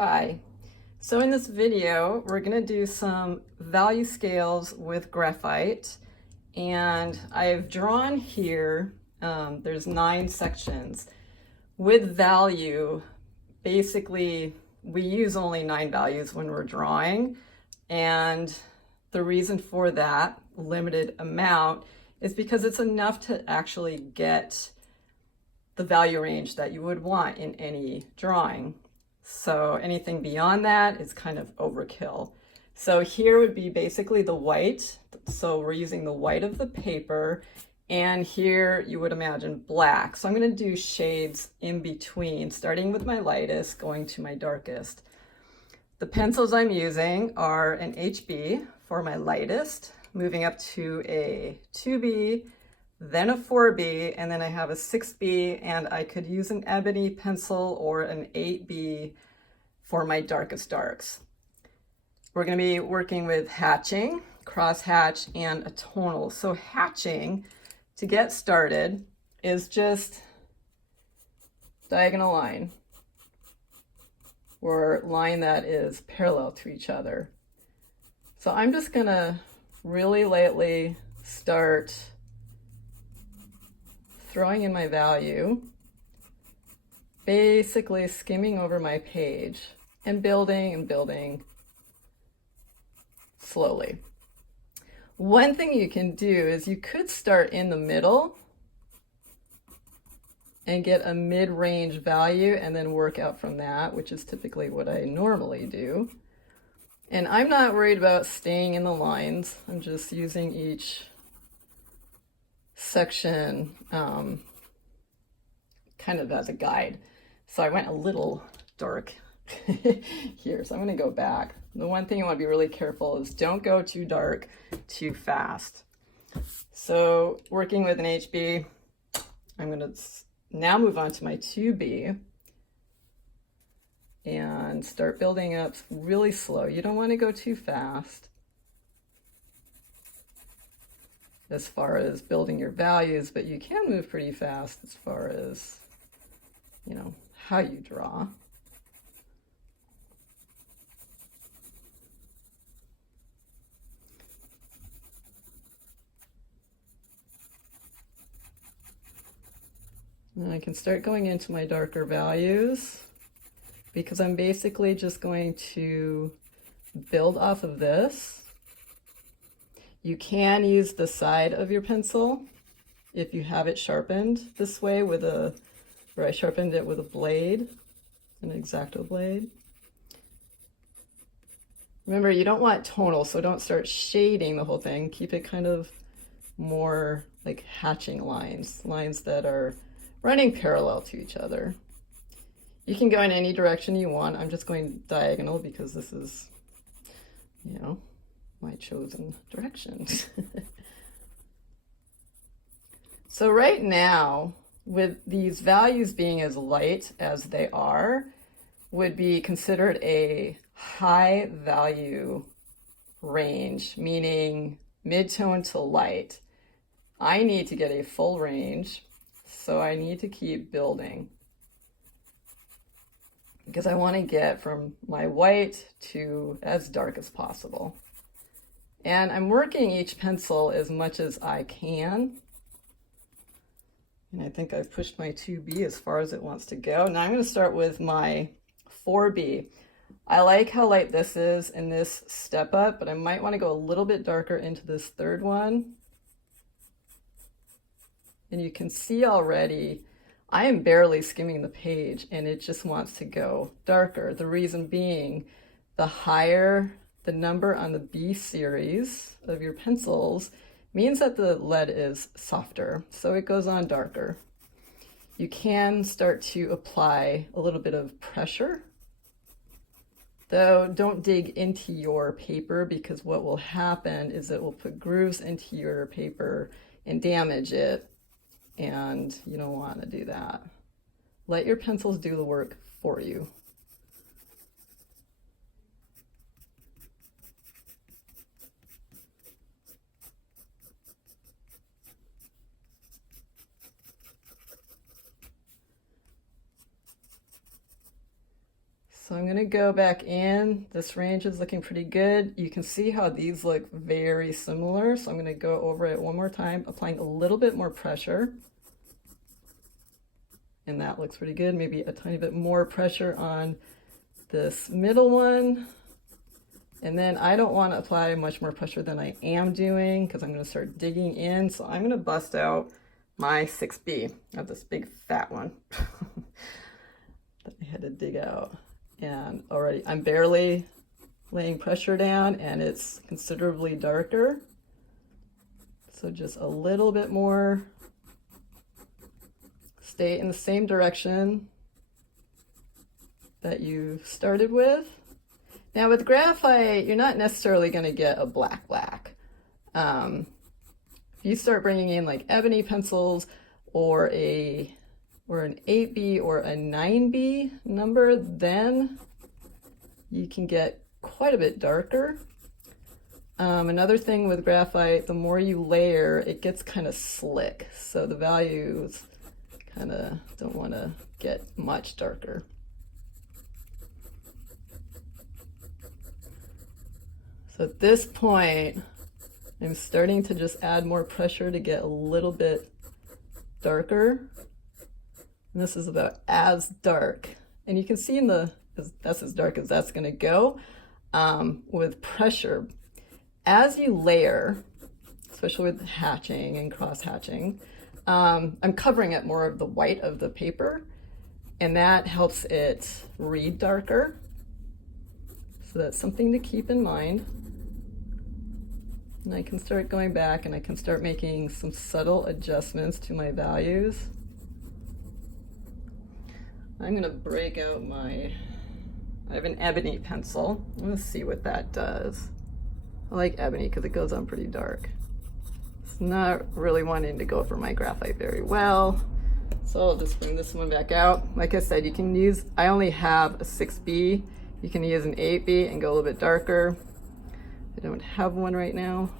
Hi. So in this video, we're going to do some value scales with graphite. And I've drawn here, there's 9 sections. With value, basically, we use only 9 values when we're drawing. And the reason for that limited amount is because it's enough to actually get the value range that you would want in any drawing. So anything beyond that is kind of overkill. So here would be basically the white. So we're using the white of the paper, and here you would imagine black. So I'm going to do shades in between, starting with my lightest, going to my darkest. The pencils I'm using are an HB for my lightest, moving up to a 2B, then a 4B, and then I have a 6B, and I could use an ebony pencil or an 8B for my darkest darks. We're going to be working with hatching, cross hatch, and a tonal. So hatching, to get started, is just diagonal line, or line that is parallel to each other. So I'm just going to really lightly start throwing in my value, basically skimming over my page and building slowly. One thing you can do is you could start in the middle and get a mid-range value and then work out from that, which is typically what I normally do. And I'm not worried about staying in the lines. I'm just using each section kind of as a guide. So I went a little dark here, so I'm going to go back. The one thing you want to be really careful is don't go too dark too fast. So working with an HB, I'm going to now move on to my 2B and start building up really slow. You don't want to go too fast as far as building your values, but you can move pretty fast as far as, you know, how you draw. And I can start going into my darker values because I'm basically just going to build off of this. You can use the side of your pencil if you have it sharpened this way with a, where I sharpened it with a blade, an X-Acto blade. Remember, you don't want tonal, so don't start shading the whole thing. Keep it kind of more like hatching lines, lines that are running parallel to each other. You can go in any direction you want. I'm just going diagonal because this is, you know, my chosen direction. So right now, with these values being as light as they are, would be considered a high value range, meaning mid-tone to light. I need to get a full range, so I need to keep building because I want to get from my white to as dark as possible. And I'm working each pencil as much as I can. And I think I've pushed my 2B as far as it wants to go. Now I'm going to start with my 4B. I like how light this is in this step up, but I might want to go a little bit darker into this third one. And you can see already, I am barely skimming the page and it just wants to go darker. The reason being, the higher the number on the B series of your pencils means that the lead is softer, so it goes on darker. You can start to apply a little bit of pressure, though don't dig into your paper because what will happen is it will put grooves into your paper and damage it, and you don't want to do that. Let your pencils do the work for you. So I'm gonna go back in. This range is looking pretty good. You can see how these look very similar. So I'm gonna go over it one more time, applying a little bit more pressure. And that looks pretty good. Maybe a tiny bit more pressure on this middle one. And then I don't want to apply much more pressure than I am doing because I'm going to start digging in. So I'm going to bust out my 6B. I have this big fat one that I had to dig out. And already I'm barely laying pressure down and it's considerably darker. So just a little bit more. Stay in the same direction that you started with. Now with graphite, you're not necessarily going to get a black. If you start bringing in like ebony pencils or an 8B or a 9B number, then you can get quite a bit darker. Another thing with graphite, the more you layer, it gets kind of slick. So the values kind of don't want to get much darker. So at this point, I'm starting to just add more pressure to get a little bit darker. And this is about as dark. And you can see that's as dark as that's gonna go with pressure. As you layer, especially with hatching and cross hatching, I'm covering up more of the white of the paper, and that helps it read darker. So that's something to keep in mind. And I can start going back and I can start making some subtle adjustments to my values. I'm gonna break out I have an ebony pencil. Let's see what that does. I like ebony because it goes on pretty dark. It's not really wanting to go for my graphite very well. So I'll just bring this one back out. Like I said, you can use, I only have a 6B. You can use an 8B and go a little bit darker. I don't have one right now.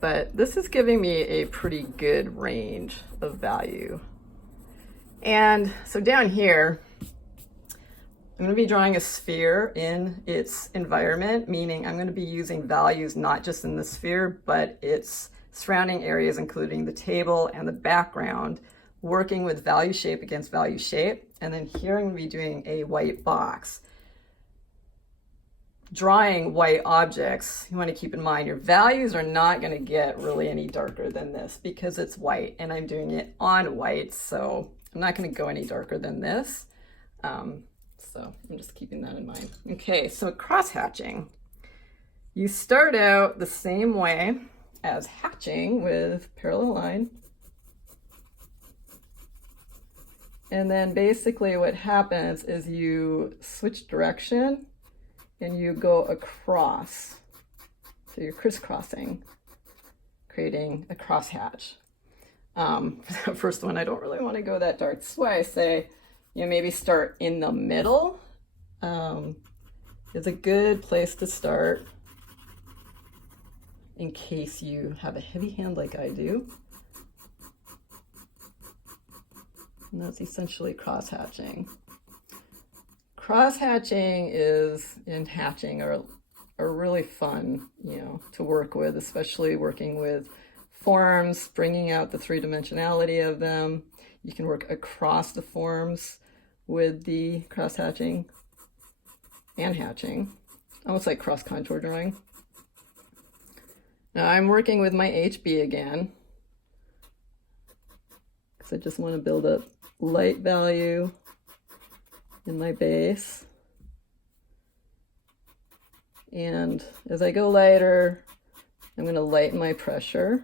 But this is giving me a pretty good range of value. And so down here, I'm going to be drawing a sphere in its environment, meaning I'm going to be using values not just in the sphere, but its surrounding areas, including the table and the background, working with value shape against value shape. And then here I'm going to be doing a white box. Drawing white objects, you want to keep in mind your values are not going to get really any darker than this because it's white and I'm doing it on white, so I'm not going to go any darker than this. So I'm just keeping that in mind. Okay, so cross hatching. You start out the same way as hatching with parallel line. And then basically what happens is you switch direction and you go across. So you're crisscrossing, creating a crosshatch. The first one, I don't really want to go that dark. That's why I say, maybe start in the middle. Is a good place to start in case you have a heavy hand like I do. And that's essentially cross-hatching. Cross-hatching and hatching are really fun, to work with, especially working with forms, bringing out the three-dimensionality of them. You can work across the forms with the cross-hatching and hatching, almost like cross-contour drawing. Now I'm working with my HB again, because I just want to build up light value in my base. And as I go lighter, I'm going to lighten my pressure.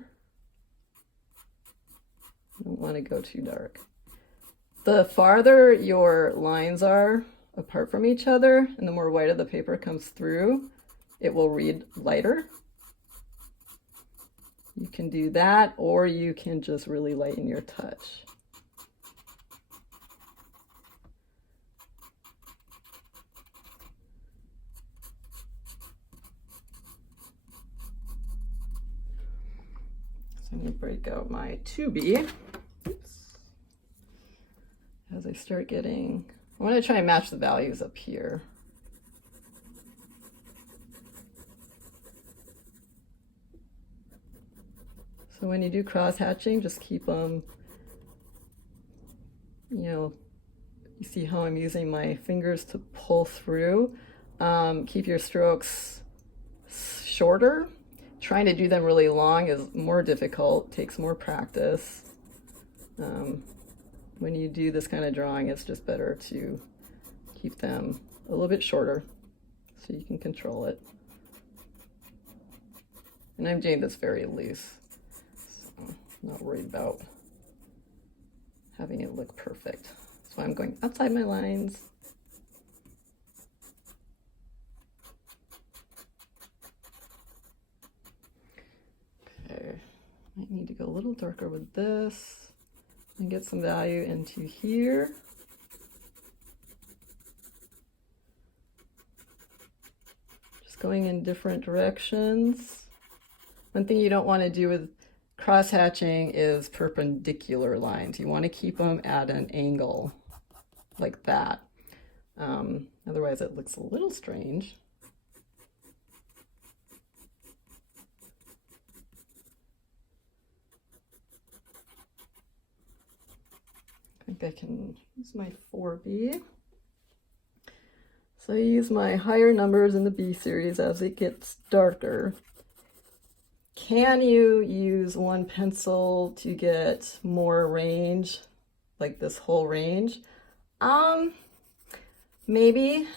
I don't want to go too dark. The farther your lines are apart from each other and the more white of the paper comes through, it will read lighter. You can do that, or you can just really lighten your touch. So I'm going to break out my 2B. Oops. As I start getting I want to try and match the values up here. So when you do cross hatching, just keep them, you know, you see how I'm using my fingers to pull through. Keep your strokes shorter. Trying to do them really long is more difficult, takes more practice. When you do this kind of drawing, it's just better to keep them a little bit shorter so you can control it. And I'm doing this very loose, so I'm not worried about having it look perfect. So I'm going outside my lines. Okay, might need to go a little darker with this and get some value into here. Just going in different directions. One thing you don't want to do with cross hatching is perpendicular lines. You want to keep them at an angle like that. Otherwise it looks a little strange. I think I can use my 4B. So I use my higher numbers in the B series as it gets darker. Can you use one pencil to get more range, like this whole range? Maybe.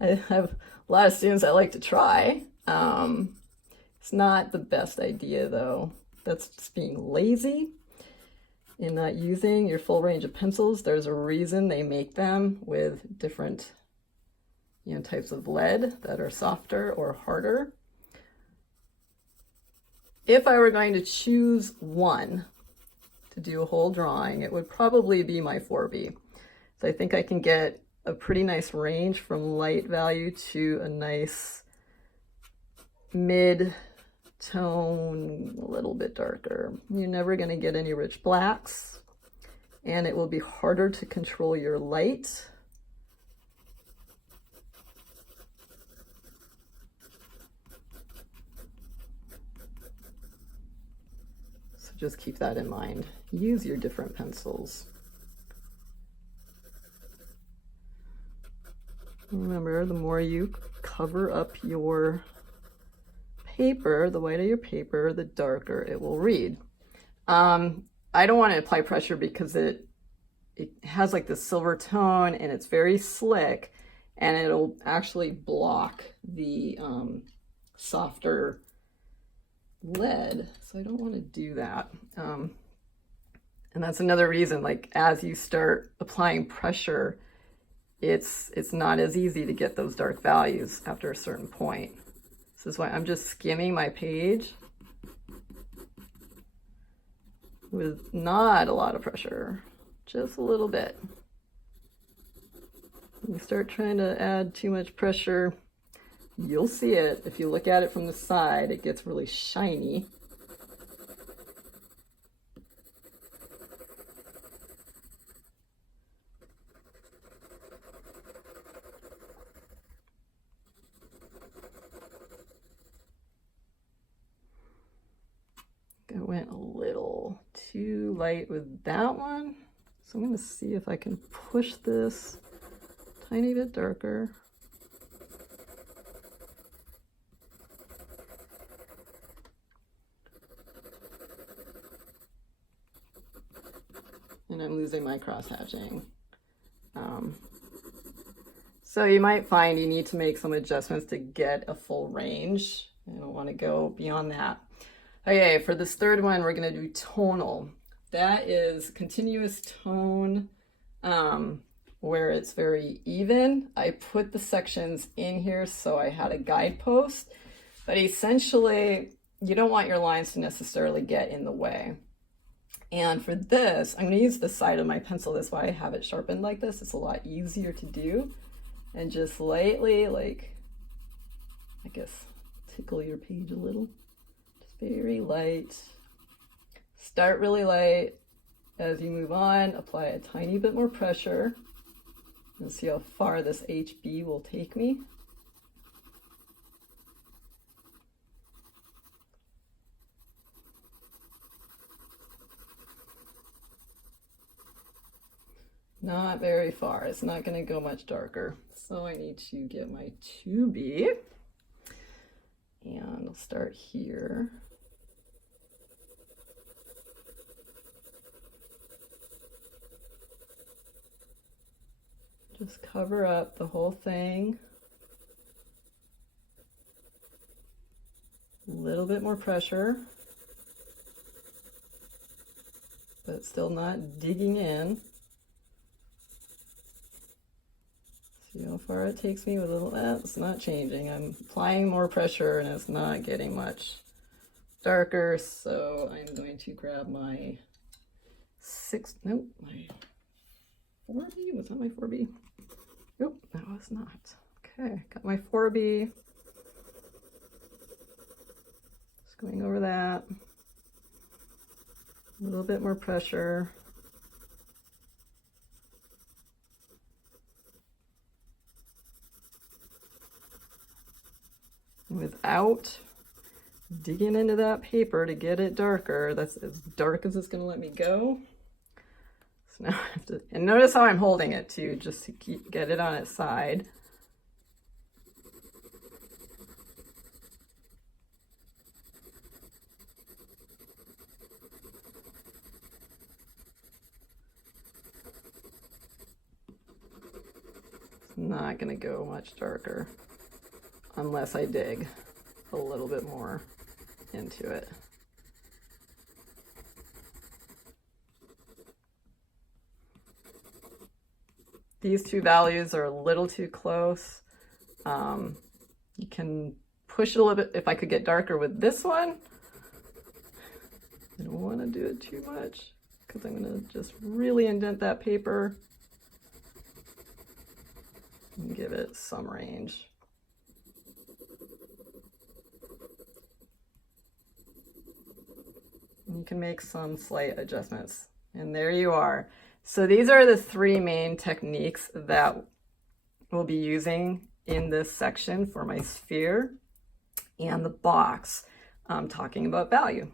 I have a lot of students I like to try. It's not the best idea though. That's just being lazy and not using your full range of pencils. There's a reason they make them with different, types of lead that are softer or harder. If I were going to choose one to do a whole drawing, it would probably be my 4B. So I think I can get a pretty nice range from light value to a nice mid-tone, a little bit darker. You're never going to get any rich blacks, and it will be harder to control your light. So just keep that in mind. Use your different pencils. Remember, the more you cover up your paper, the whiter your paper, the darker it will read. I don't want to apply pressure because it has like this silver tone and it's very slick, and it'll actually block the softer lead. So I don't want to do that. And that's another reason, like as you start applying pressure, it's not as easy to get those dark values after a certain point. This is why I'm just skimming my page with not a lot of pressure, just a little bit. When you start trying to add too much pressure, you'll see it. If you look at it from the side, it gets really shiny. I went a little too light with that one. So I'm going to see if I can push this a tiny bit darker. And I'm losing my cross hatching. So you might find you need to make some adjustments to get a full range. I don't want to go beyond that. Okay, for this third one, we're going to do tonal. That is continuous tone where it's very even. I put the sections in here so I had a guidepost, but essentially you don't want your lines to necessarily get in the way. And for this, I'm going to use the side of my pencil. That's why I have it sharpened like this. It's a lot easier to do. And just lightly, like, I guess, tickle your page a little. Just very light. Start really light. as you move on, apply a tiny bit more pressure and see how far this HB will take me. Not very far. It's not going to go much darker. So I need to get my 2B, and I'll start here. Just cover up the whole thing. A little bit more pressure, but still not digging in. See how far it takes me with a little, it's not changing. I'm applying more pressure and it's not getting much darker. So I'm going to grab my my 4B, was that my 4B? Nope, that was not. Okay, got my 4B. Just going over that. A little bit more pressure. Without digging into that paper to get it darker. That's as dark as it's going to let me go. So now I have to, and notice how I'm holding it too, just to get it on its side. It's not going to go much darker unless I dig a little bit more into it. These two values are a little too close. You can push it a little bit. If I could get darker with this one, I don't want to do it too much because I'm going to just really indent that paper and give it some range. You can make some slight adjustments. And there you are. So these are the three main techniques that we'll be using in this section for my sphere and the box, talking about value.